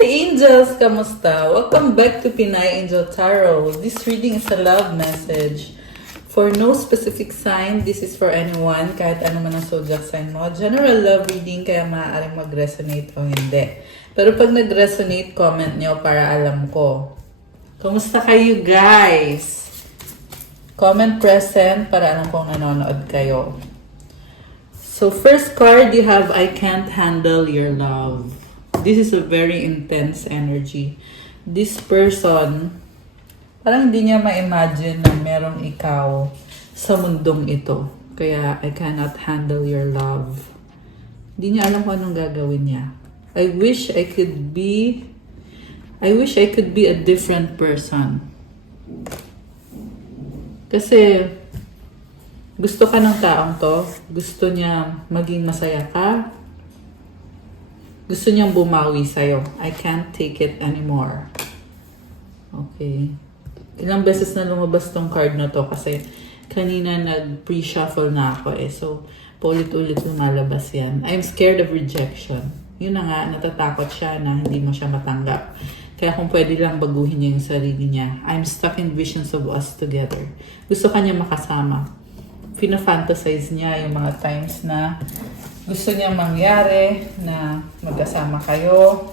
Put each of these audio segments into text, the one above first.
Angels, kamusta? Welcome back to Pinay Angel Tarot. This reading is a love message. For no specific sign, this is for anyone, kahit ano man ang zodiac sign mo. General love reading, kaya maaaring mag-resonate o hindi. Pero pag nag-resonate, comment nyo para alam ko. Kamusta kayo, guys? Comment present para alam kong nanonood kayo. So first card, you have I Can't Handle Your Love. This is a very intense energy. This person, parang hindi niya ma-imagine na merong ikaw sa mundong ito. Kaya, I cannot handle your love. Hindi niya alam kung anong gagawin niya. I wish I could be a different person. Kasi, gusto ka ng taong to. Gusto niya maging masaya ka. Gusto niyang bumawi sa'yo. I can't take it anymore. Okay. Ilang beses na lumabas tong card na to kasi kanina nag-pre-shuffle na ako eh. So, paulit-ulit lumalabas yan. I'm scared of rejection. Yun na nga, natatakot siya na hindi mo siya matanggap. Kaya kung pwede lang baguhin niya yung sarili niya. I'm stuck in visions of us together. Gusto ka niya makasama. Fina-fantasize niya yung mga times na gusto niya mangyari na magkasama kayo.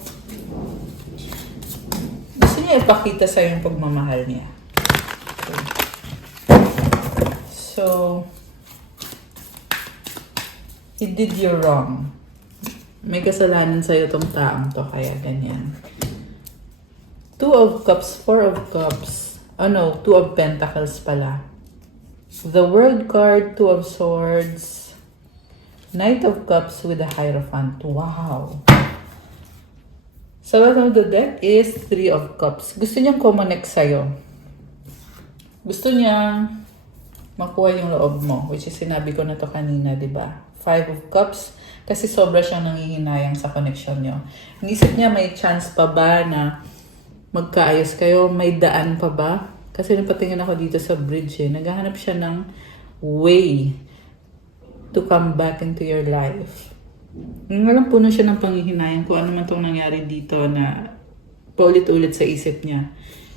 Gusto niya ipakita sa yung pagmamahal niya. So, he did you wrong. May kasalanan sa'yo tong taong to, kaya ganyan. Two of Cups, Four of Cups. Two of Pentacles pala. The World card, Two of Swords. Knight of Cups with a Hierophant. Wow! Sa bottom of the deck is Three of Cups. Gusto niyang kumonect sa'yo. Gusto niyang makuha yung loob mo. Which is sinabi ko na to kanina, di ba? Five of Cups. Kasi sobra siyang nangihinayang sa connection niyo. Inisip niya may chance pa ba na magkaayos kayo? May daan pa ba? Kasi napatingin ako dito sa bridge eh. Naghahanap siya ng way to come back into your life. Ngayon puno siya ng panghihinayang kung ano man itong nangyari dito na paulit-ulit sa isip niya.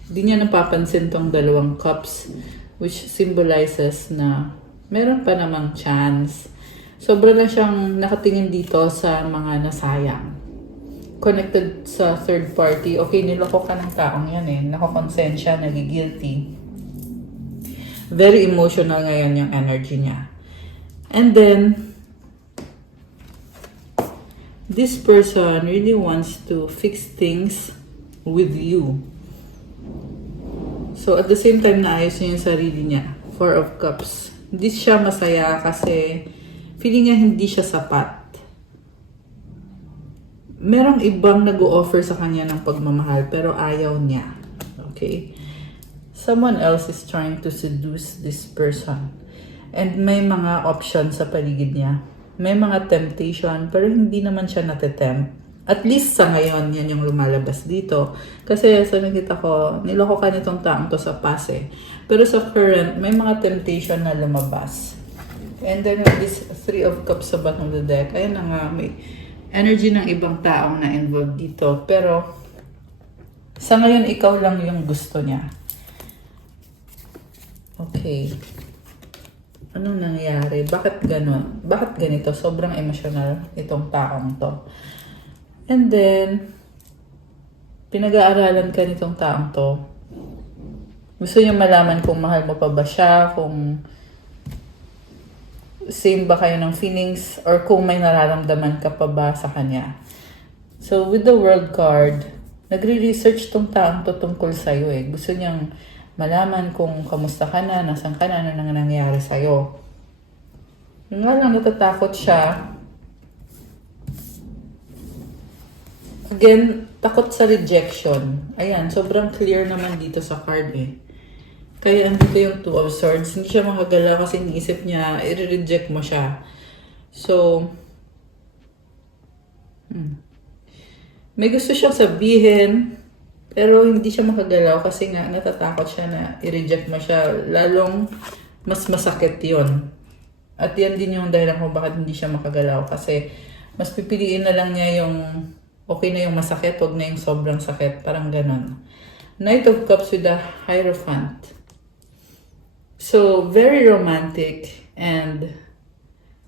Hindi niya napapansin tong dalawang cups which symbolizes na meron pa namang chance. Sobra lang siyang nakatingin dito sa mga nasayang. Connected sa third party. Okay, niloko ka ng taong yan eh. Nakakonsensya, nagigilty. Very emotional ngayon yung energy niya. And then, this person really wants to fix things with you. So, at the same time, naayos niya yung sarili niya. Four of Cups. Hindi siya masaya kasi feeling niya hindi siya sapat. Merong ibang nag-o-offer sa kanya ng pagmamahal pero ayaw niya. Okay? Someone else is trying to seduce this person. And may mga options sa paligid niya. May mga temptation, pero hindi naman siya natitempt. At least sa ngayon, yan yung lumalabas dito. Kasi sa nakita ko, niloko ka nitong taong to sa past eh. Pero sa current, may mga temptation na lumabas. And then with this Three of Cups sa bottom of the deck, ayun na nga, may energy ng ibang taong na involved dito. Pero sa ngayon, ikaw lang yung gusto niya. Okay. Anong nangyari? Bakit ganun? Bakit ganito? Sobrang emotional itong taong to. And then, pinag-aaralan ka nitong taong to. Gusto niya malaman kung mahal mo pa ba siya, kung same ba kayo ng feelings, or kung may nararamdaman ka pa ba sa kanya. So, with the World card, nagre-research tong taong to tungkol sa'yo eh. Gusto niyang malaman kung kamusta ka na, nasan ka na, ano nang nangyari sa'yo. Yung nga lang, natatakot siya. Again, takot sa rejection. Ayan, sobrang clear naman dito sa card eh. Kaya andito yung Two of Swords. Hindi siya makagalaw kasi iniisip niya, i-reject mo siya. So, may gusto siyang sabihin, pero hindi siya makagalaw kasi nga natatakot siya na i-reject mo siya. Lalong mas masakit yun. At yan din yung dahilan kung bakit hindi siya makagalaw. Kasi mas pipiliin na lang niya yung Okay na yung masakit, wag na yung sobrang sakit. Parang ganon. Knight of Cups with the Hierophant. So, very romantic and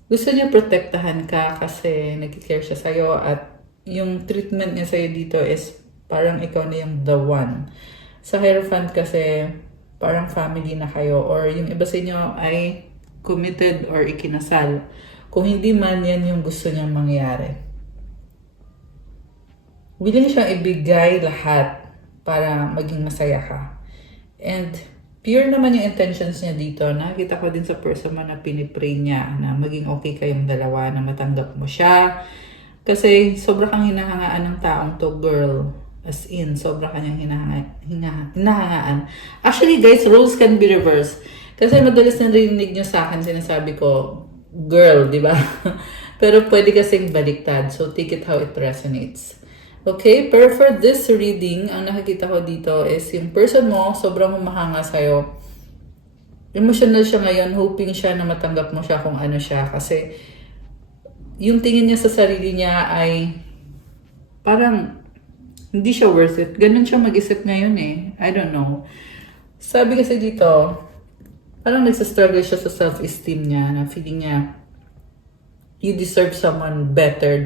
gusto niya protektahan ka kasi nag-care siya sa'yo at yung treatment niya sa'yo dito is parang ikaw na yung the one. Sa Hierophant kasi parang family na kayo or yung iba sa inyo ay committed or ikinasal. Kung hindi man, yan yung gusto niyang mangyari. Willing siyang ibigay lahat para maging masaya ka. And pure naman yung intentions niya dito. Nakita ko din sa person mo na pinipray niya na maging okay kayong dalawa, na matanggap mo siya. Kasi sobra kang hinahangaan ng taong to, girl. As in, sobra kanyang hinahangaan. Actually, guys, roles can be reversed. Kasi madalas narinig nyo sa akin, sinasabi ko, girl, di ba? Pero pwede kasing baliktad. So, take it how it resonates. Okay? Pero for this reading, ang nakikita ko dito is yung person mo, sobrang humahanga sa'yo. Emotional siya ngayon, hoping siya na matanggap mo siya kung ano siya. Kasi, yung tingin niya sa sarili niya ay parang hindi siya worth it. Ganun siya mag-isip ngayon eh. I don't know. Sabi kasi dito, parang nagsastruggle siya sa self-esteem niya, na feeling niya, you deserve someone better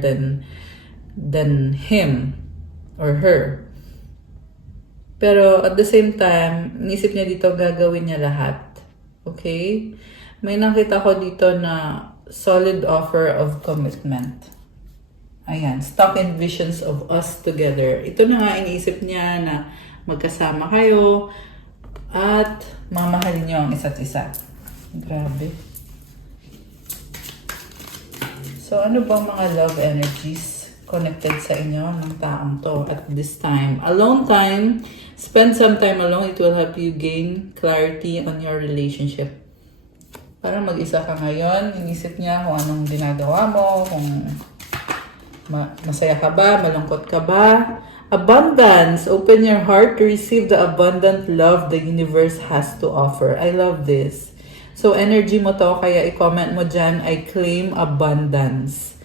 than him or her. Pero at the same time, nisip niya dito gagawin niya lahat. Okay? May nakita ko dito na solid offer of commitment. Ayan, stuck in visions of us together. Ito na nga iniisip niya na magkasama kayo at mamahalin niyo ang isa't isa. Grabe. So, ano bang mga love energies connected sa inyo ng taong to at this time? Alone time, spend some time alone. It will help you gain clarity on your relationship. Parang mag-isa ka ngayon, inisip niya kung anong ginagawa mo, kung masaya ka ba, malungkot ka ba. Abundance. Open your heart to receive the abundant love the universe has to offer. I love this. So, energy mo to, kaya i-comment mo dyan, I claim abundance.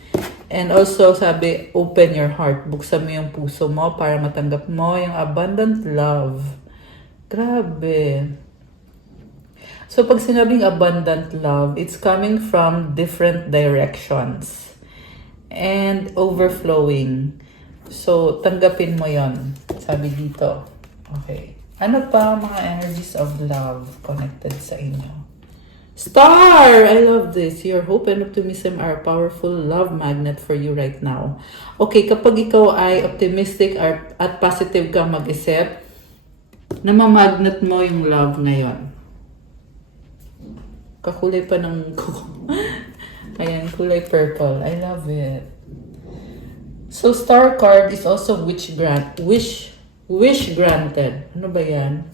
And also, sabi, open your heart. Buksan mo yung puso mo para matanggap mo yung abundant love. Grabe. So, pag sinabing abundant love, it's coming from different directions. And overflowing. So, tanggapin mo yon, sabi dito. Okay. Ano pa mga energies of love connected sa inyo? Star! I love this. Your hope and optimism are a powerful love magnet for you right now. Okay, kapag ikaw ay optimistic at positive kang mag-isip, namamagnet mo yung love ngayon. Kakulay pa ng ayan, kulay purple. I love it. So, star card is also wish granted. Ano ba yan?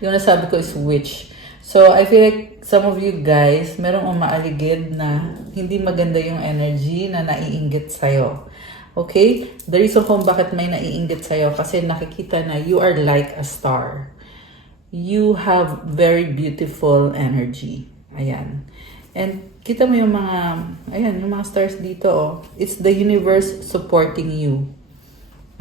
Yung nasabi ko is wish. So, I feel like some of you guys, merong umaaligid na hindi maganda yung energy na naiinggit sa'yo. Okay? The reason kung bakit may naiinggit sa'yo kasi nakikita na you are like a star. You have very beautiful energy. Ayan. And kita mo yung mga, ayan, yung mga stars dito, oh. It's the universe supporting you.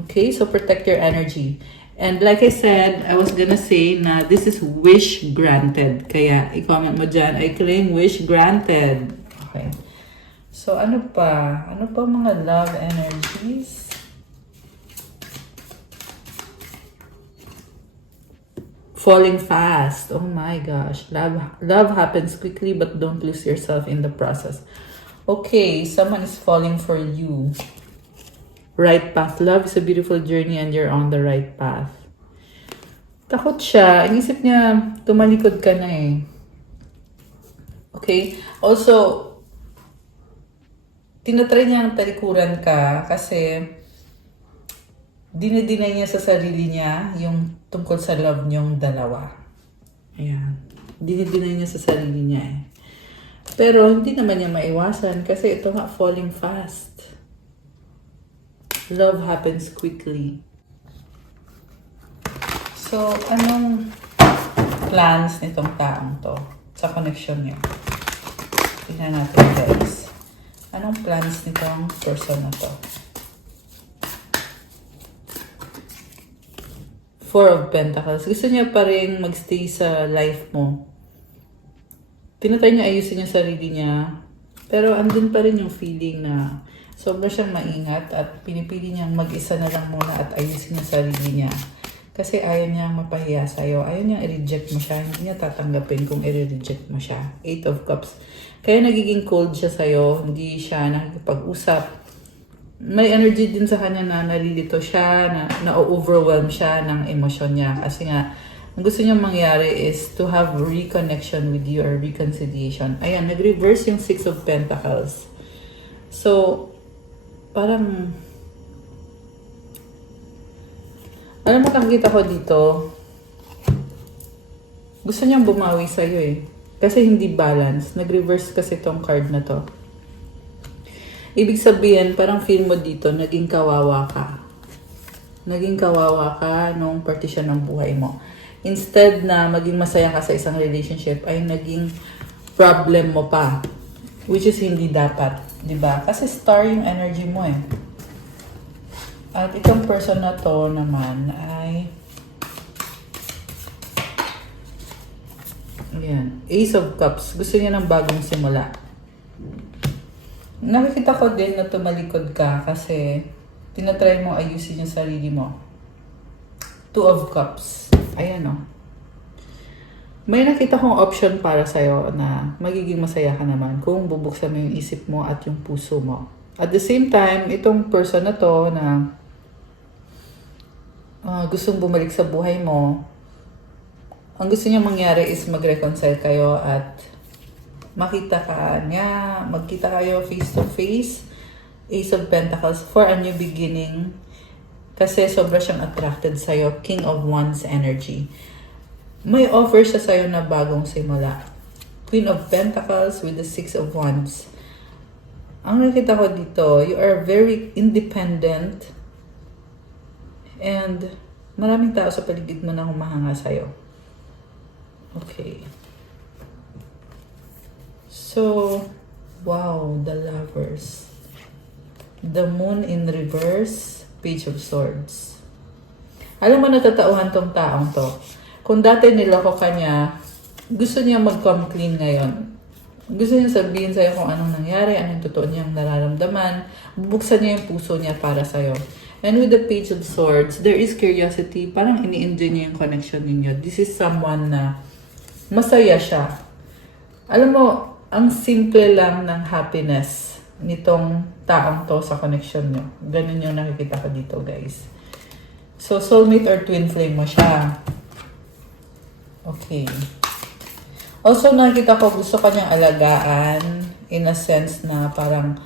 Okay? So, protect your energy. And like I said, I was gonna say na this is wish granted. Kaya, i-comment mo dyan, I claim wish granted. Okay. So, ano pa? Ano pa mga love energies? Falling fast. Oh my gosh. Love happens quickly, but don't lose yourself in the process. Okay, someone is falling for you. Right path. Love is a beautiful journey and you're on the right path. Takot siya. Inisip niya, tumalikod ka na eh. Okay? Also, tinatry niya ang talikuran ka kasi dinidinay niya sa sarili niya yung tungkol sa love niyong dalawa. Ayan. Dinidinay niya sa sarili niya eh. Pero hindi naman niya maiwasan kasi ito nga, falling fast. Love happens quickly. So, anong plans nitong taong to sa connection niyo? Tingnan natin guys. Anong plans nitong person na to? Four of Pentacles. Gusto niya pa rin magstay sa life mo. Tinatry niya ayusin yung sarili niya. Pero andun pa rin yung feeling na sobra siyang maingat at pinipili niyang mag-isa na lang muna at ayusin yung sarili niya. Kasi ayaw niya mapahiya sa'yo. Ayaw niya i-reject mo siya. Hindi niya tatanggapin kung i-reject mo siya. Eight of Cups. Kaya nagiging cold siya sa'yo. Hindi siya nakikipag-usap. May energy din sa kanya na nalilito siya, na-overwhelm siya ng emosyon niya. Kasi nga, ang gusto niya mangyari is to have reconnection with you or reconciliation. Ayan, nag-reverse yung Six of Pentacles. So, parang... Alam mo, nakikita ko dito, gusto niyang bumawi sa'yo eh. Kasi hindi balance. Nag-reverse kasi tong card na to. Ibig sabihin, parang feel mo dito, naging kawawa ka. Naging kawawa ka nung partition ng buhay mo. Instead na maging masaya ka sa isang relationship, ay naging problem mo pa. Which is hindi dapat. Diba? Kasi star yung energy mo eh. At itong person na to naman ay ayan, Ace of Cups. Gusto niya ng bagong simula. Nakikita ko din na tumalikod ka kasi tinatry mo ayusin yung sarili mo. Two of Cups. Ayan o. May nakita kong option para sa'yo na magiging masaya ka naman kung bubuksan mo yung isip mo at yung puso mo. At the same time, itong person na to na gustong bumalik sa buhay mo, ang gusto niya mangyari is mag-reconcile kayo at magkita kayo face to face. Ace of Pentacles for a new beginning. Kasi sobra siyang attracted sa'yo. King of Wands energy. May offer siya sa'yo na bagong simula. Queen of Pentacles with the Six of Wands. Ang nakita ko dito, you are very independent and maraming tao sa paligid mo na humahanga sa'yo. Okay. So, wow, the Lovers. The Moon in reverse, Page of Swords. Alam mo, natatauhan tong taong to. Kung dati niloko ka niya, gusto niya mag-come clean ngayon. Gusto niya sabihin sa'yo kung anong nangyari, anong totoo niyang nararamdaman. Bubuksan niya yung puso niya para sa'yo. And with the Page of Swords, there is curiosity. Parang ini-enjoy niya yung connection ninyo. This is someone na masaya siya. Alam mo, ang simple lang ng happiness nitong taong to sa connection niyo. Ganun yung nakikita ko dito, guys. So, soulmate or twin flame mo siya. Okay. Also, nakita ko gusto ka niyang alagaan in a sense na parang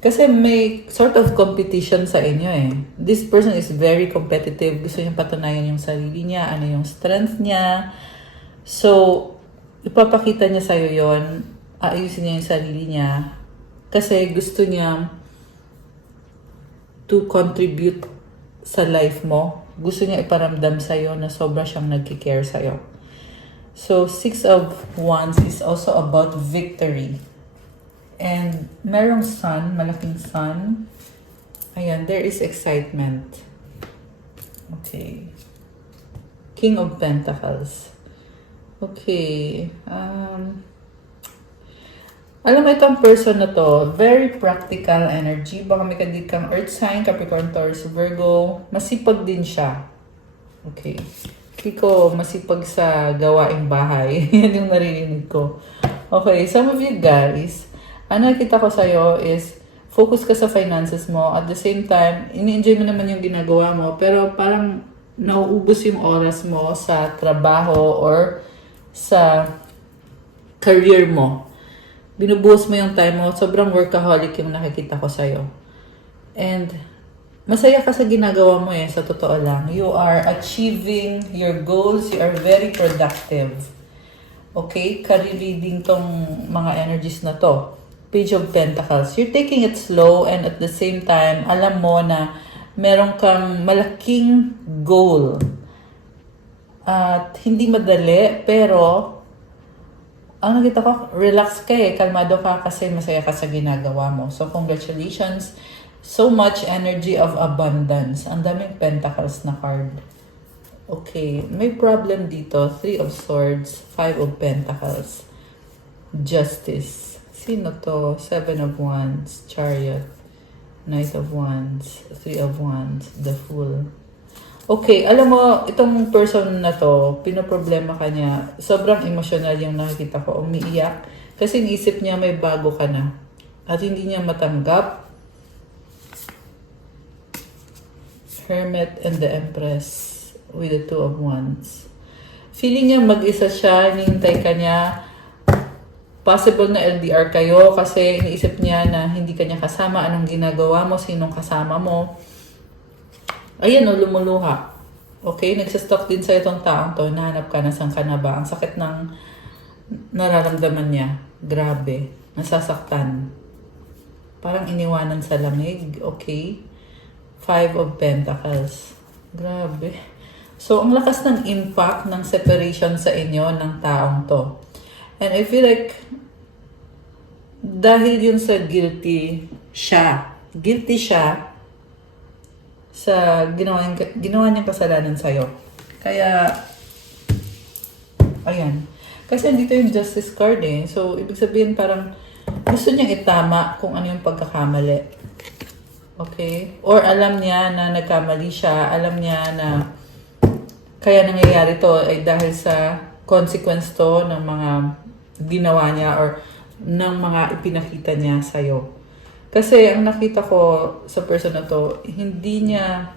kasi may sort of competition sa inyo eh. This person is very competitive. Gusto niyang patunayan yung sarili niya, ano yung strength niya. So, ipapakita niya sa'yo yon, aayusin niya yung sarili niya kasi gusto niya to contribute sa life mo. Gusto niya iparamdam sa'yo na sobra siyang nagkikare sa'yo. So, Six of Wands is also about victory. And merong sun, malaking sun. Ayan, there is excitement. Okay. King of Pentacles. Okay. Alam mo itong person na to, very practical energy. Baka may kadit kang Earth sign, Capricorn, Taurus, Virgo. Masipag din siya. Okay. Kiko, masipag sa gawaing bahay. Yan yung narinig ko. Okay, some of you guys, ano nakita ko sa'yo is focus ka sa finances mo. At the same time, ini-enjoy mo naman yung ginagawa mo. Pero parang nauubos yung oras mo sa trabaho or sa career mo. Binubuhos mo yung time mo. Sobrang workaholic yung nakikita ko sa'yo. And masaya ka sa ginagawa mo eh, sa totoo lang. You are achieving your goals. You are very productive. Okay? Career-leading tong mga energies na to. Page of Pentacles. You're taking it slow and at the same time, alam mo na meron kang malaking goal. At hindi madali, pero ang nakita ko, relax ka eh. Kalmado ka kasi masaya ka sa ginagawa mo. So, congratulations. So much energy of abundance. Ang daming pentacles na card. Okay, may problem dito. 3 of Swords, 5 of Pentacles, Justice. Sino to? 7 of Wands, Chariot, Knight of Wands, 3 of Wands, the Fool. Okay, alam mo, itong person na to, pinoproblema ka niya. Sobrang emotional yung nakikita ko. Umiiyak. Kasi iniisip niya may bago ka na. At hindi niya matanggap. Hermit and the Empress with the 2 of Wands. Feeling niya mag-isa siya, hinihintay ka niya. Possible na LDR kayo kasi iniisip niya na hindi ka niya kasama. Anong ginagawa mo? Sinong kasama mo? Ayan o, lumuluha. Okay, nagsastalk din sa itong taong to. Nahanap ka na, saan ka na ba? Ang sakit ng nararamdaman niya. Grabe. Nasasaktan. Parang iniwanan sa lamig. Okay. 5 of Pentacles. Grabe. So, ang lakas ng impact ng separation sa inyo ng taong to. And I feel like, dahil yun sa guilty siya sa ginawa niyang kasalanan sa'yo. Kaya, ayan. Kasi andito yung justice card eh. So, ibig sabihin parang gusto niyang itama kung ano yung pagkakamali. Okay? Or alam niya na nagkamali siya. Alam niya na kaya nangyayari to ay dahil sa consequence to ng mga ginawa niya or ng mga ipinakita niya sa'yo. Kasi ang nakita ko sa person na to, hindi niya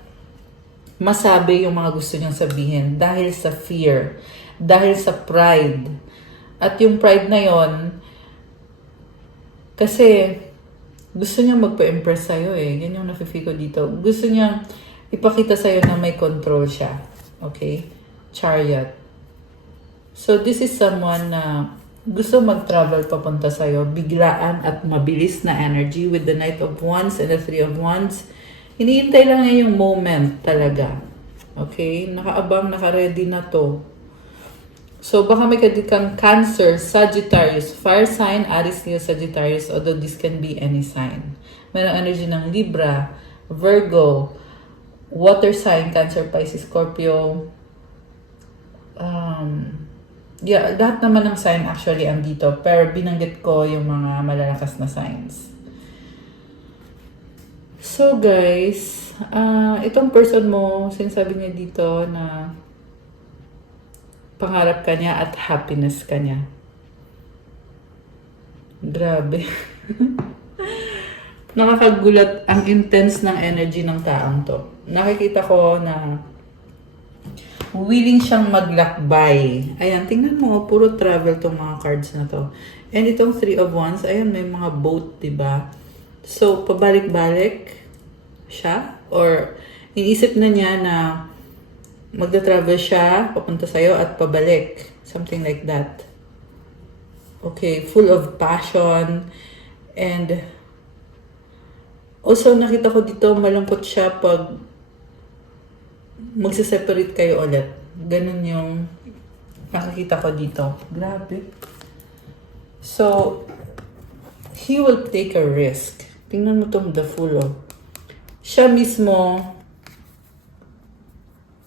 masabi yung mga gusto niyang sabihin dahil sa fear, dahil sa pride. At yung pride na yon, kasi gusto niyang magpa-impress sa'yo eh. Yan yung nafe-feel ko dito. Gusto niyang ipakita sa'yo na may control siya. Okay? Chariot. So, this is someone na gusto mag-travel papunta sa'yo. Biglaan at mabilis na energy with the Knight of Wands and the 3 of Wands. Hinihintay lang niya yung moment talaga. Okay? Nakaabang, naka-ready na to. So, baka may kang Cancer, Sagittarius, Fire sign, Aries, Leo, Sagittarius, although this can be any sign. Mayroong energy ng Libra, Virgo, Water sign, Cancer, Pisces, Scorpio. Lahat naman ng sign actually ang dito. Pero binanggit ko yung mga malalakas na signs. So guys, itong person mo, sinasabi niya dito na pangarap ka niya at happiness ka niya. Grabe. Nakakagulat ang intense ng energy ng taong to. Nakikita ko na willing siyang maglakbay. Ayan, tingnan mo, puro travel tong mga cards na to. And itong 3 of Wands, ayan, may mga boat, diba? So, pabalik-balik siya. Or, iniisip na niya na magda-travel siya, papunta sa'yo at pabalik. Something like that. Okay, full of passion. And, also, nakita ko dito, malungkot siya pag magsiseparate kayo ulit. Ganun yung nakikita ko dito. Grabe. So, he will take a risk. Tingnan mo tong the Fool of. Siya mismo,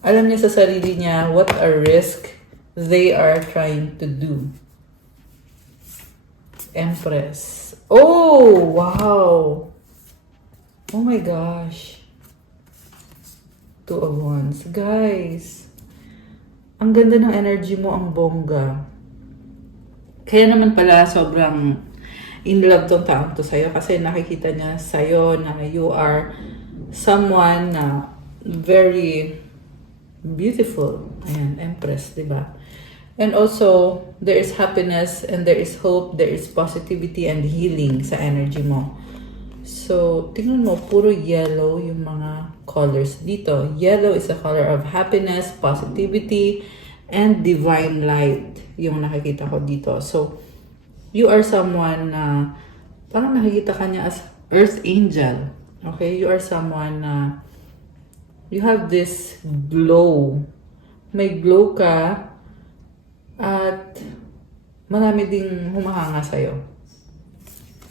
alam niya sa sarili niya what a risk they are trying to do. Empress. Oh, wow. Oh my gosh. 2 of Wands. Guys, ang ganda ng energy mo, ang bongga. Kaya naman pala sobrang in love tong taong to sa'yo kasi nakikita niya sa'yo na you are someone na very beautiful. Ayan, Empress, diba? And also, there is happiness and there is hope, there is positivity and healing sa energy mo. So, tingnan mo, puro yellow yung mga colors dito. Yellow is a color of happiness, positivity, and divine light yung nakikita ko dito. So, you are someone na parang nakikita ka niya as earth angel. Okay? You are someone na you have this glow. May glow ka at marami ding humahanga sa'yo.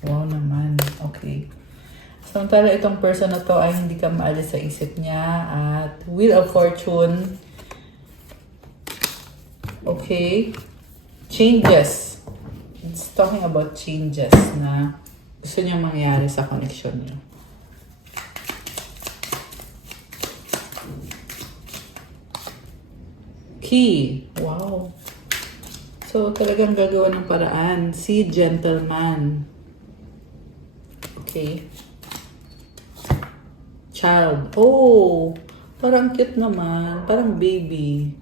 Wow naman. Okay. Samantala itong person na to ay hindi ka maalis sa isip niya at Wheel of Fortune. Okay? Changes. It's talking about changes na gusto niyo mangyari sa connection niyo. Key. Wow. So, talagang gagawa ng paraan. Si gentleman. Okay. Child. Oh! Parang cute naman. Parang baby.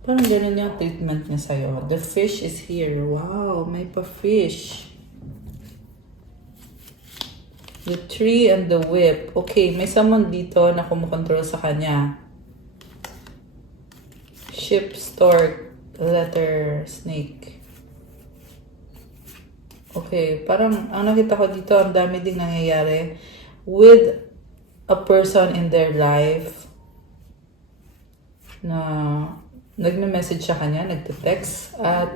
Parang ganun yung treatment niya sa'yo. The fish is here. Wow! May pa-fish. The tree and the whip. Okay, may someone dito na kumukontrol sa kanya. Ship, stork, letter, snake. Okay, parang ang nakita ko dito, ang dami ding nangyayari with a person in their life na nagme-message sa kanya, nagte-text, at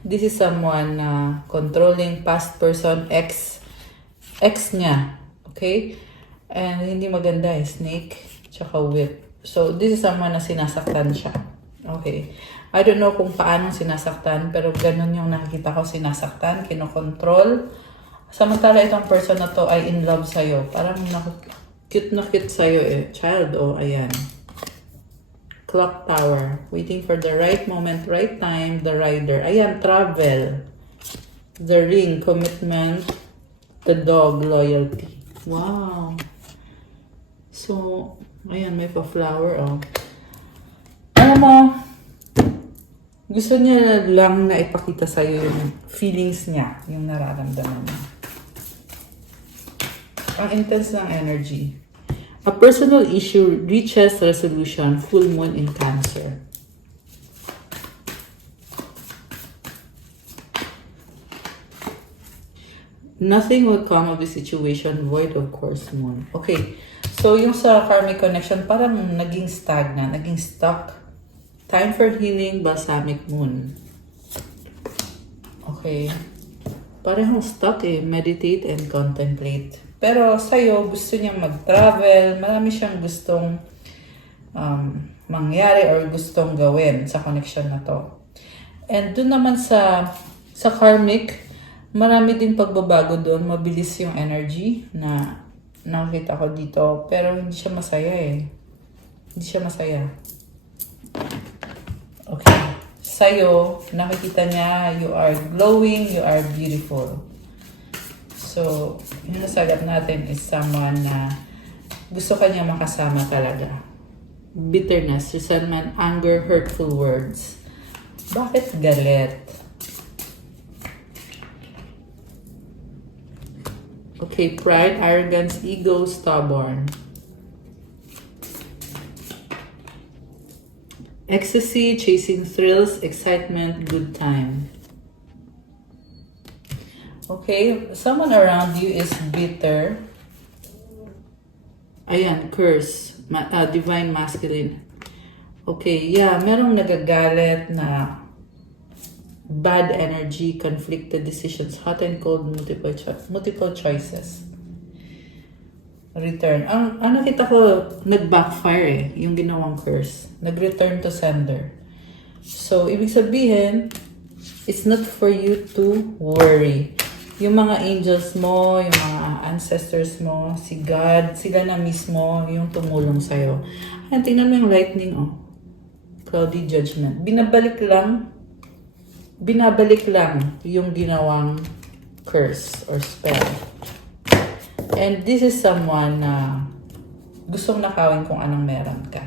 this is someone na controlling past person, ex niya. Okay? And hindi maganda eh, snake, tsaka whip. So, this is someone na sinasaktan siya. Okay. I don't know kung paano sinasaktan, pero ganun yung nakikita ko sinasaktan, kinokontrol. Samantala itong person na to ay in love sa'yo. Parang cute na cute sa'yo eh. Child, oh, ayan. Clock tower. Waiting for the right moment, right time, the rider. Ayan, travel. The ring, commitment. The dog, loyalty. Wow. So, ayan, may pa-flower, oh. Alam mo, gusto niya lang na ipakita sa'yo yung feelings niya, yung nararamdaman niya. Ang intense ng energy. A personal issue reaches resolution, full moon in Cancer. Nothing will come of the situation void of course moon. Okay, so yung sa karmic connection, parang naging stagnant, naging stuck. Time for healing, balsamic moon. Okay. Parang stuck eh. Meditate and contemplate. Pero sa'yo, gusto niyang mag-travel. Marami siyang gustong mangyari or gustong gawin sa connection na to. And dun naman sa karmic, marami din pagbabago doon. Mabilis yung energy na nakita ko dito. Pero hindi siya masaya eh. Hindi siya masaya. Okay. Sa'yo, nakikita niya, you are glowing, you are beautiful. So, yung nasagot natin is someone na gusto ka niya makasama talaga. Bitterness, resentment, anger, hurtful words. Bakit galit? Okay, pride, arrogance, ego, stubborn. Ecstasy, chasing thrills, excitement, good time. Okay, someone around you is bitter. Ayan, curse, divine masculine. Okay, yeah, merong nagagalit na bad energy, conflicted decisions, hot and cold, multiple choices. Return. Ang nakita ko, nag-backfire eh, yung ginawang curse. Nag-return to sender. So, ibig sabihin, it's not for you to worry. Yung mga angels mo, yung mga ancestors mo, si God, sila na mismo yung tumulong sa'yo. Ayan, tingnan mo yung lightning, oh. Cloudy judgment. Binabalik lang yung ginawang curse or spell. And this is someone na gustong nakawin kung anong meron ka.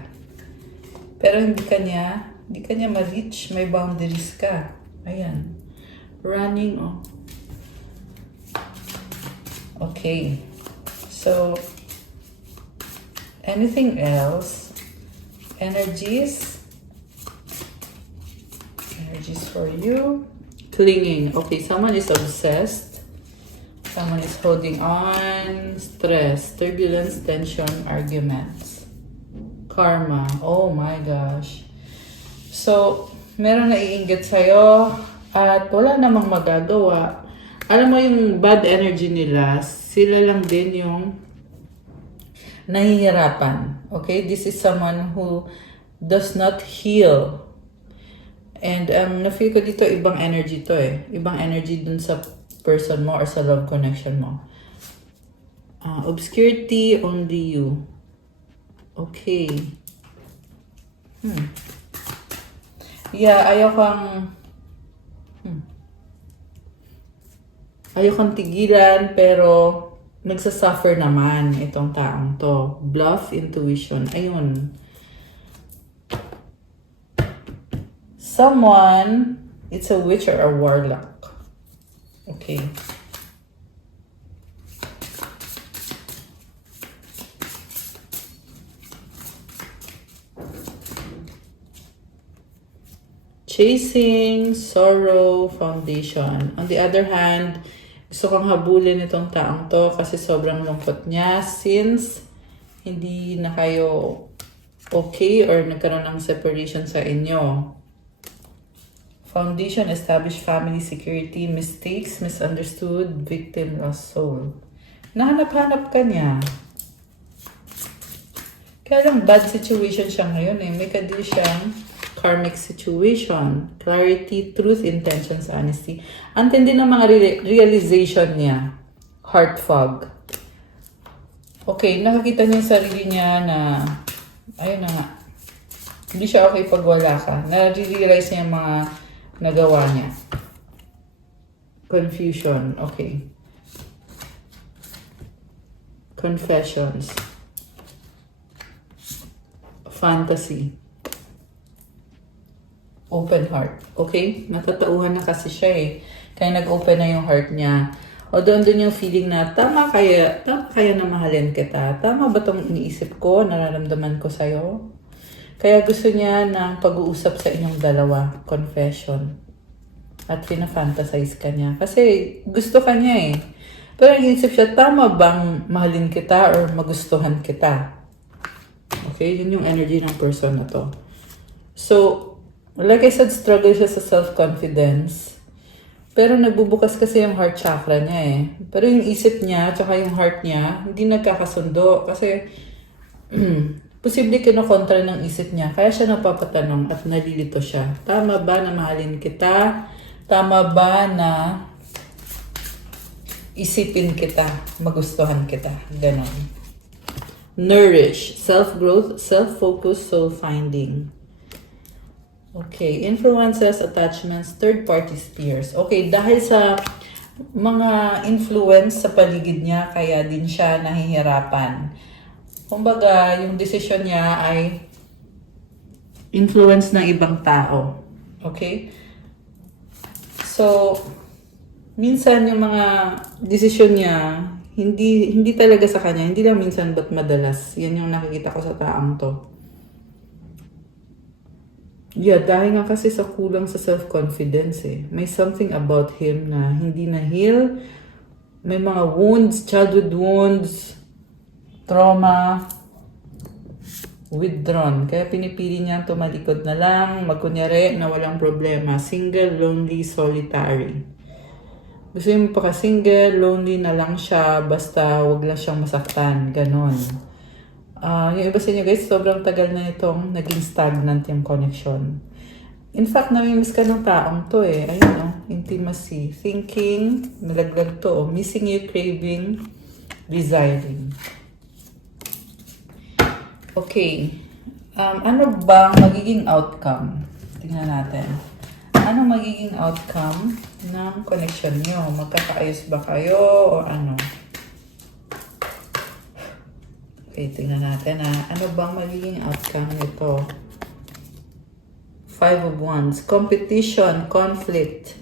Pero hindi ka niya ma-reach, may boundaries ka. Ayan. Running, oh. Okay. So, anything else? Energies for you. Clinging. Okay, someone is obsessed. Someone is holding on. Stress, turbulence, tension, arguments. Karma. Oh my gosh. So, meron naiinggit sa'yo at wala namang magagawa. Alam mo yung bad energy nila, sila lang din yung nahihirapan. Okay? This is someone who does not heal. And na-feel ko dito, ibang energy to eh. Ibang energy dun sa person mo or sa love connection mo. Obscurity, only you. Okay. Yeah, ayaw kang tigilan, pero nagsasuffer naman itong taong to. Bluff, intuition. Ayun. Someone, it's a witch or a warlock. Okay. Chasing, sorrow, foundation. On the other hand, gusto kong habulin itong taong to kasi sobrang lungkot niya since hindi na kayo okay or nagkaroon ng separation sa inyo. Foundation, established family security, mistakes, misunderstood, victim, lost soul. Nahanap-hanap ka niya. Kaya lang bad situation siya ngayon eh. May kadil siyang karmic situation. Clarity, truth, intentions, honesty. Antindi ng mga realization niya. Heart fog. Okay, nakakita niya yung sarili niya na, ayun na nga, hindi siya okay pag wala ka. Na-realize niya yung mga nagawa niya. Confusion, okay. Confessions. Fantasy. Open heart. Okay? Natatauhan na kasi siya eh. Kaya nag-open na yung heart niya. O doon yung feeling na, tama kaya na mahalin kita? Tama ba itong iniisip ko, nararamdaman ko sa'yo? Kaya gusto niya ng pag-uusap sa inyong dalawa. Confession. At fina-fantasize ka niya. Kasi gusto ka niya eh. Pero nag-iisip siya, tama bang mahalin kita or magustuhan kita? Okay? Yun yung energy ng person na to. So, like I said, struggle siya sa self-confidence. Pero nagbubukas kasi yung heart chakra niya eh. Pero yung isip niya, tsaka yung heart niya, hindi nagkakasundo. Kasi, posible kinokontra ng isip niya. Kaya siya napapatanong at nalilito siya. Tama ba na mahalin kita? Tama ba na isipin kita? Magustuhan kita? Ganon. Nourish. Self-growth, self-focus, soul-finding. Okay, influences, attachments, third-party spheres. Okay, dahil sa mga influence sa paligid niya, kaya din siya nahihirapan. Kumbaga, yung decision niya ay influence ng ibang tao. Okay? So, minsan yung mga decision niya, hindi talaga sa kanya. Hindi lang minsan, but madalas. Yan yung nakikita ko sa taong to. Yeah, dahil nga kasi sa kulang sa self-confidence eh. May something about him na hindi na-heal. May mga wounds, childhood wounds, trauma, withdrawn. Kaya pinipili niya tumalikod na lang, magkunyari na walang problema. Single, lonely, solitary. Gusto niya magpaka-single, lonely na lang siya, basta wag lang siyang masaktan. Ganon. Yung iba sa inyo guys, sobrang tagal na itong naging stagnant yung connection. In fact, namimiss ka ng taong to eh. Ayun no, intimacy, thinking, nalaglag to oh. Missing you, craving, desiring. Okay. Ano ba magiging outcome? Tingnan natin. Ano magiging outcome ng connection nyo? Magkakaayos ba kayo o ano? Okay, tingnan natin ha. Ano bang magiging outcome nito? Five of Wands. Competition, conflict.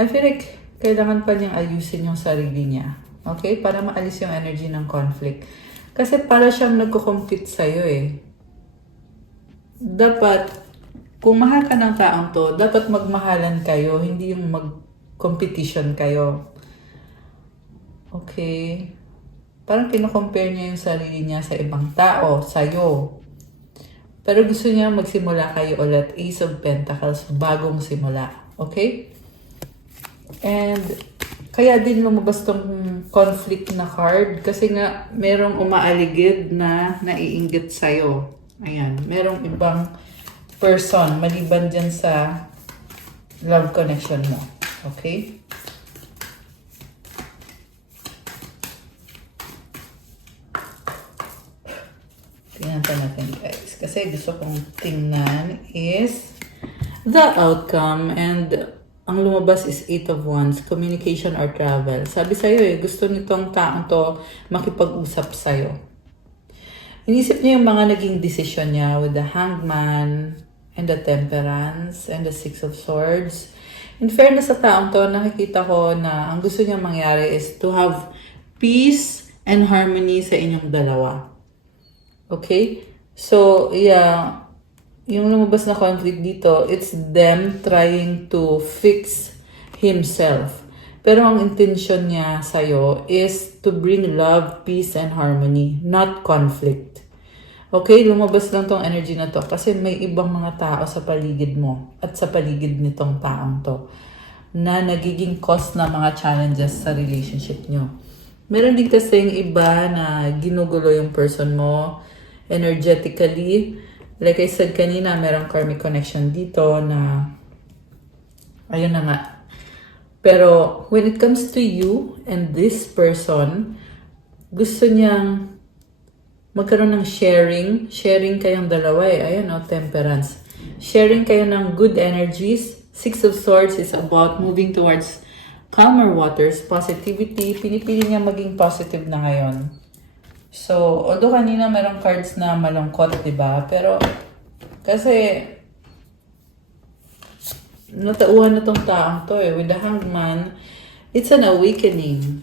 I feel like kailangan pa niyang ayusin yung sarili niya. Okay? Para maalis yung energy ng conflict. Kasi para siyang nagko-compete sa'yo eh. Dapat, kung mahal ka ng taong to, dapat magmahalan kayo, hindi yung mag-competition kayo. Okay. Parang kino-compare niya yung sarili niya sa ibang tao, sa'yo. Pero gusto niya magsimula kayo ulit. Ace of Pentacles, bagong simula. Okay? And, kaya din lumabas tong conflict na card kasi nga merong umaaligid na naiinggit sa'yo. Ayan, merong ibang person maliban dyan sa love connection mo. Okay? Tingnan pa natin guys. Kasi gusto kong tingnan is the outcome, and ang lumabas is 8 of Wands, communication or travel. Sabi sa'yo gusto nitong taong to makipag-usap sa'yo. Inisip niya yung mga naging desisyon niya with the Hangman and the Temperance and the Six of Swords. In fairness sa taong to, nakikita ko na ang gusto niya mangyari is to have peace and harmony sa inyong dalawa. Okay? So, yeah, yung lumabas na conflict dito, it's them trying to fix himself. Pero ang intention niya sa'yo is to bring love, peace, and harmony, not conflict. Okay? Lumabas lang tong energy na to kasi may ibang mga tao sa paligid mo at sa paligid nitong taong to na nagiging cause na mga challenges sa relationship nyo. Meron din kasing iba na ginugulo yung person mo energetically. Like I said kanina, merong karmic connection dito na ayun na nga. Pero when it comes to you and this person, gusto niyang magkaroon ng sharing. Sharing kayong dalawa Ayan Temperance. Sharing kayo ng good energies. Six of Swords is about moving towards calmer waters, positivity. Pinipili niya maging positive na ngayon. So, although kanina merong cards na malungkot, diba? Pero, kasi, natauhan na tong taong to with the Hangman, it's an awakening.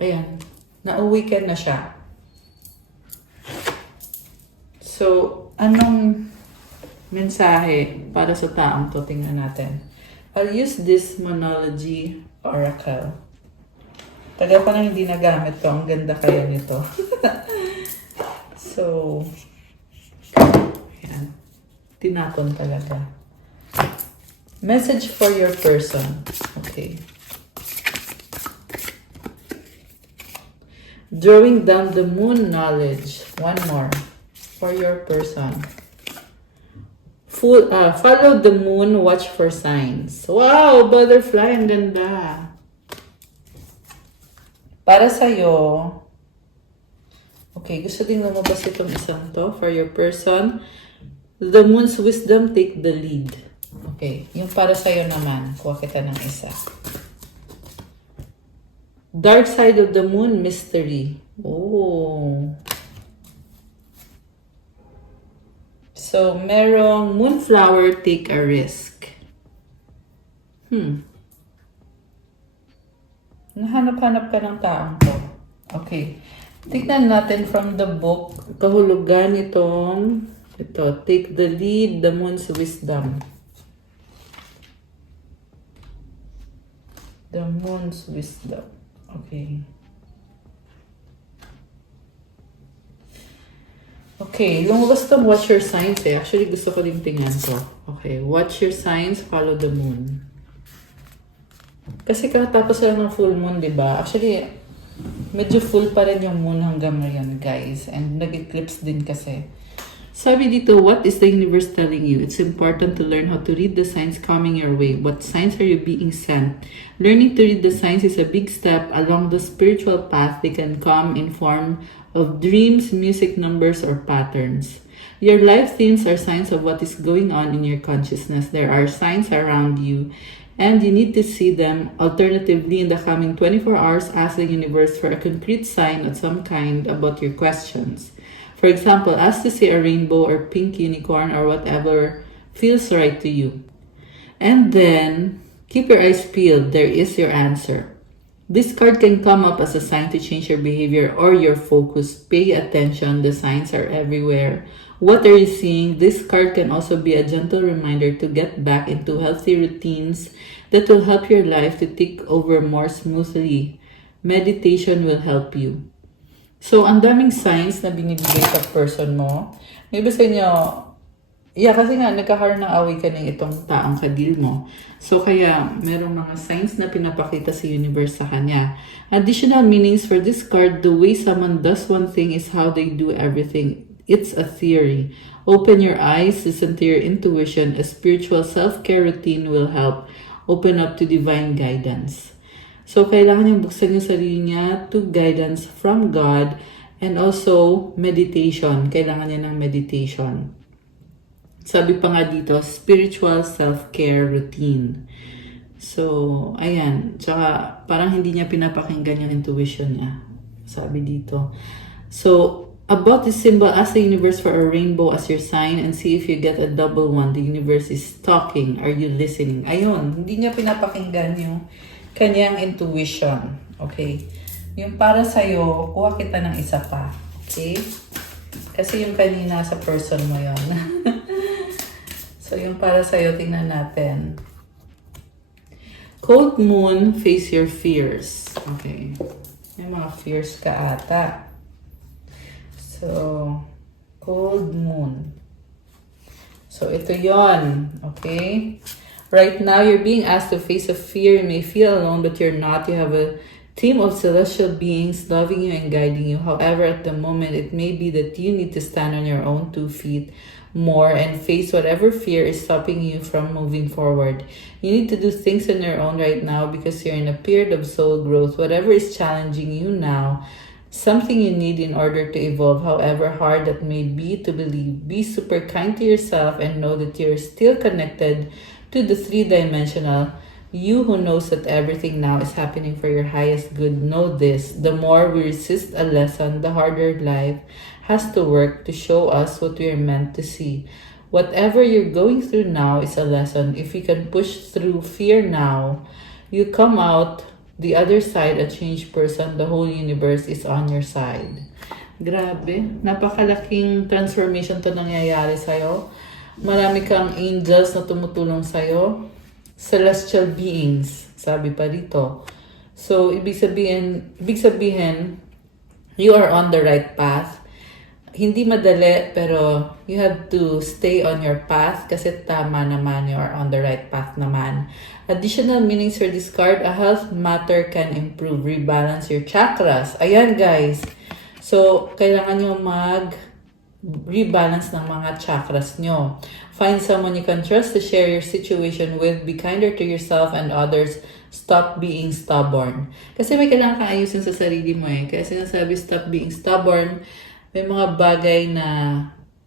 Ayan, na-awaken na siya. So, anong mensahe para sa taong to? Tingnan natin. I'll use this Monology Oracle. Tagal ko na hindi nagamit to. Ang ganda kaya nito. So, ayan. Tinapon talaga. Message for your person. Okay. Drawing down the moon knowledge. One more. For your person. Follow the moon, watch for signs. Wow! Butterfly, ang ganda. Para sa'yo, okay, gusto din lumabas itong isang to for your person. The moon's wisdom, take the lead. Okay, yung para sa'yo naman, kuha kita ng isa. Dark side of the moon, mystery. Oh. So, merong moonflower, take a risk. Nahanap-hanap ka ng taong to. Okay. Tignan natin from the book, kahulugan itong, ito, take the lead, the moon's wisdom. The moon's wisdom. Okay. Okay, lumabas itong watch your signs Actually, gusto ko din tingnan to. Okay, watch your signs, follow the moon. Kasi katapos lang ng full moon, di ba? Actually, medyo full pa rin yung moon hanggang ngayon, guys. And nag-eclipse din kasi. Sabi dito, what is the universe telling you? It's important to learn how to read the signs coming your way. What signs are you being sent? Learning to read the signs is a big step along the spiritual path. They can come in form of dreams, music numbers, or patterns. Your life themes are signs of what is going on in your consciousness. There are signs around you, and you need to see them. Alternatively, in the coming 24 hours, ask the universe for a concrete sign of some kind about your questions. For example, ask to see a rainbow or pink unicorn or whatever feels right to you. And then, keep your eyes peeled. There is your answer. This card can come up as a sign to change your behavior or your focus. Pay attention. The signs are everywhere. What are you seeing? This card can also be a gentle reminder to get back into healthy routines that will help your life to take over more smoothly. Meditation will help you. So, ang daming signs na binibigay sa person mo. May iba sa inyo, kasi nga, nagkakaroon ng awakening itong taong kadil mo. So, kaya, merong mga signs na pinapakita sa universe sa kanya. Additional meanings for this card, the way someone does one thing is how they do everything. it's a theory. Open your eyes, listen to your intuition. A spiritual self-care routine will help open up to divine guidance. So, kailangan niyang buksan yung sarili niya to guidance from God, and also meditation. Kailangan niya ng meditation. Sabi pa nga dito, spiritual self-care routine. So, ayan. Tsaka, parang hindi niya pinapakinggan yung intuition niya. Sabi dito. So, about this symbol, ask the universe for a rainbow as your sign and see if you get a double one. The universe is talking. Are you listening? Ayun, hindi niya pinapakinggan yung kanyang intuition. Okay? Yung para sa'yo, kuha kita ng isa pa. Okay? Kasi yung kanina sa person mo yon. So, yung para sa'yo, tingnan natin. Cold moon, face your fears. Okay. May mga fears ka ata. So, cold moon. So, ito yon. Okay? Right now, you're being asked to face a fear. You may feel alone, but you're not. You have a team of celestial beings loving you and guiding you. However, at the moment, it may be that you need to stand on your own 2 feet more and face whatever fear is stopping you from moving forward. You need to do things on your own right now because you're in a period of soul growth. Whatever is challenging you now, something you need in order to evolve, however hard that may be to believe. Be super kind to yourself and know that you're still connected to the 3-dimensional you who knows that everything now is happening for your highest good. Know this: the more we resist a lesson, the harder life has to work to show us what we are meant to see. Whatever you're going through now is a lesson. If you can push through fear now, you come out the other side a changed person. The whole universe is on your side. Grabe. Napakalaking transformation to nangyayari sa'yo. Marami kang angels na tumutulong sa'yo. Celestial beings, sabi pa dito. So, ibig sabihin, you are on the right path. Hindi madali, pero you have to stay on your path kasi tama naman, you are on the right path naman. Additional meanings for this card: a health matter can improve, rebalance your chakras. Ayan guys. So, kailangan nyo rebalance ng mga chakras nyo. Find someone you can trust to share your situation with. Be kinder to yourself and others. Stop being stubborn. Kasi may kailangan kang ayusin sa sarili mo eh. Kaya sinasabi stop being stubborn. May mga bagay na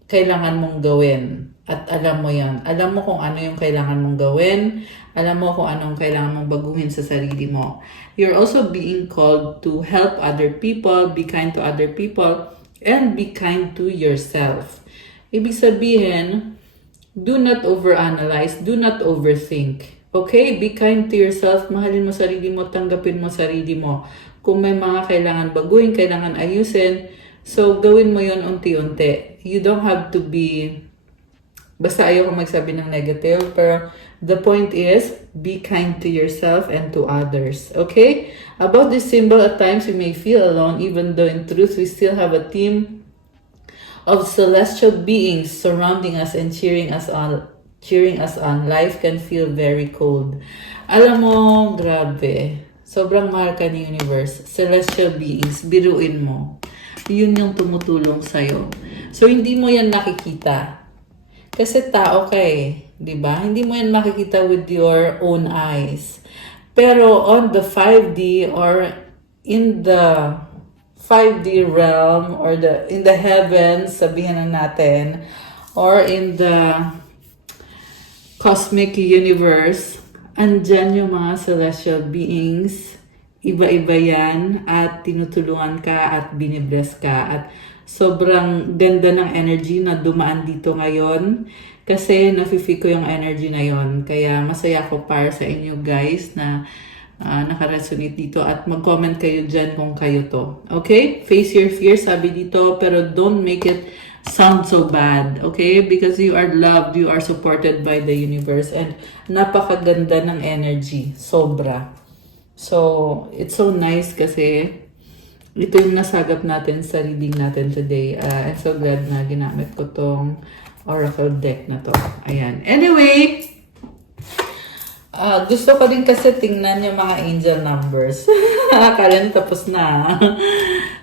kailangan mong gawin. At alam mo yan. Alam mo kung ano yung kailangan mong gawin. Alam mo kung anong kailangan mong baguhin sa sarili mo. You're also being called to help other people. Be kind to other people. And be kind to yourself. Ibig sabihin, do not overanalyze, do not overthink. Okay? Be kind to yourself, mahalin mo sarili mo, tanggapin mo sarili mo. Kung may mga kailangan baguhin, kailangan ayusin, so gawin mo yon unti-unti. You don't have to be, basta ayaw ko magsabi ng negative, pero the point is, be kind to yourself and to others. Okay? About this symbol, at times we may feel alone, even though in truth we still have a team of celestial beings surrounding us and cheering us on. Life can feel very cold. Alam mo, grabe. Sobrang mahal ka ni universe. Celestial beings, biruin mo. Yun yung tumutulong sa'yo. So, hindi mo yan nakikita. Kasi tao ka eh. Diba? Hindi mo yan makikita with your own eyes. Pero on the 5D or in the 5D realm or in the heavens, sabihin na natin, or in the cosmic universe, andyan yung mga celestial beings, iba-iba yan, at tinutulungan ka at binibless ka. At sobrang ganda ng energy na dumaan dito ngayon kasi nafe-feel ko yung energy na yon. Kaya masaya ako para sa inyo guys na nakaresonate dito at mag-comment kayo dyan kung kayo to. Okay? Face your fear, sabi dito, pero don't make it sound so bad. Okay? Because you are loved, you are supported by the universe, and napakaganda ng energy. Sobra. So, it's so nice kasi ito yung nasagap natin sa reading natin today. I'm so glad na ginamit ko tong oracle deck na to. Ayan. Anyway, gusto ko din kasi tingnan yung mga angel numbers. Akala tapos na.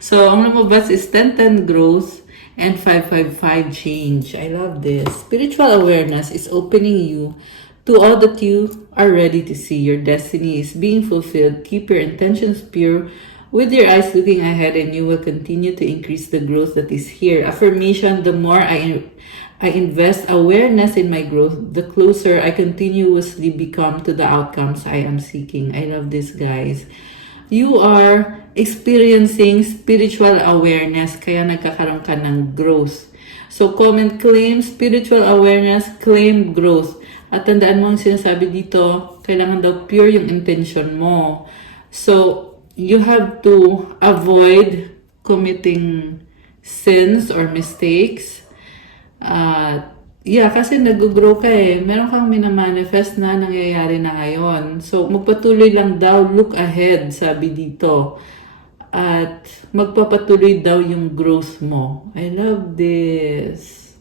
So, ang lumabas is 10-10 growth and 555 change. I love this. Spiritual awareness is opening you to all that you are ready to see. Your destiny is being fulfilled. Keep your intentions pure with your eyes looking ahead, and you will continue to increase the growth that is here. Affirmation: the more I invest awareness in my growth, the closer I continuously become to the outcomes I am seeking. I love this, guys. You are experiencing spiritual awareness, kaya nagkakaroon ka ng growth. So, comment, claim spiritual awareness, claim growth. At tandaan mo ang sinasabi dito, kailangan daw pure yung intention mo. So, you have to avoid committing sins or mistakes. Kasi nag-grow ka eh. Meron kang minamanifest na nangyayari na ngayon. So, magpatuloy lang daw, look ahead, sabi dito. At magpapatuloy daw yung growth mo. I love this.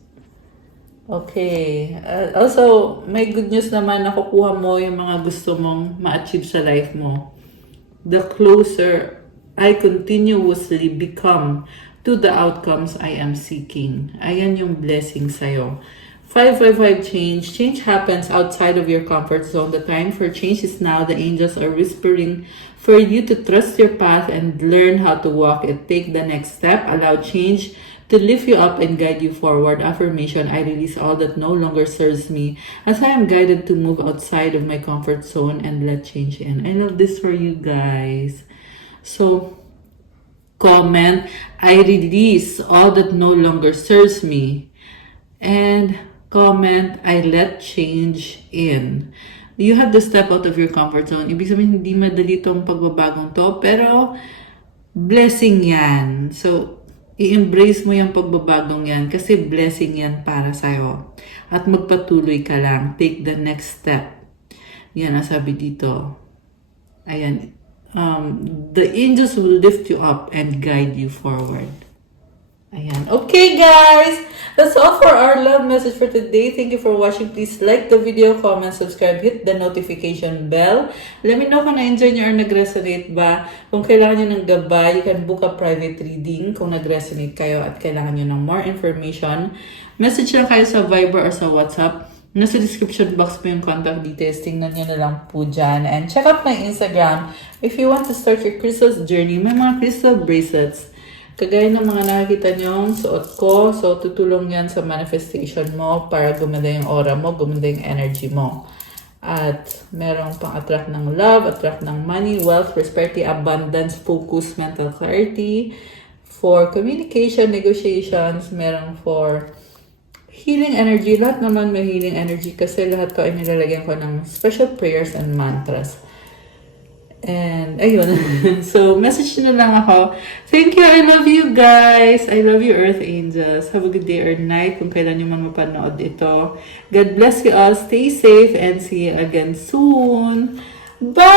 Okay. Also, may good news naman, nakukuha mo yung mga gusto mong ma-achieve sa life mo. The closer I continuously become to the outcomes I am seeking. Ayan yung blessing sa'yo. 555 change. Change happens outside of your comfort zone. The time for change is now. The angels are whispering for you to trust your path and learn how to walk it. Take the next step. Allow change to lift you up and guide you forward. Affirmation: I release all that no longer serves me as I am guided to move outside of my comfort zone and let change in. I love this for you guys. So, comment, I release all that no longer serves me. And comment, I let change in. You have to step out of your comfort zone. Ibig sabihin, hindi madali itong pagbabagong to, pero blessing yan. So, i-embrace mo yung pagbabagong yan kasi blessing yan para sa'yo. At magpatuloy ka lang. Take the next step. Yan ang sabi dito. Ayan. The angels will lift you up and guide you forward. Ayan. Okay, guys! That's all for our love message for today. Thank you for watching. Please like the video, comment, subscribe, hit the notification bell. Let me know kung na-enjoy nyo or nag-resonate ba. Kung kailangan nyo ng gabay, you can book a private reading kung nag-resonate kayo at kailangan nyo ng more information. Message lang kayo sa Viber or sa WhatsApp. Nasa description box po yung contact details. Tingnan nyo na lang po dyan. And check out my Instagram if you want to start your crystals journey. May mga crystal bracelets. Kagaya ng mga nakikita nyong suot ko, so tutulong yan sa manifestation mo para gumanda yung aura mo, gumanda yung energy mo. At merong pang-attract ng love, attract ng money, wealth, prosperity, abundance, focus, mental clarity. For communication, negotiations, merong for healing energy. Lahat naman may healing energy kasi lahat ko ay nilalagyan ko ng special prayers and mantras. And, ayun. So, message nyo lang ako. Thank you. I love you guys. I love you, Earth Angels. Have a good day or night kung kailan nyo man mapanood ito. God bless you all. Stay safe and see you again soon. Bye!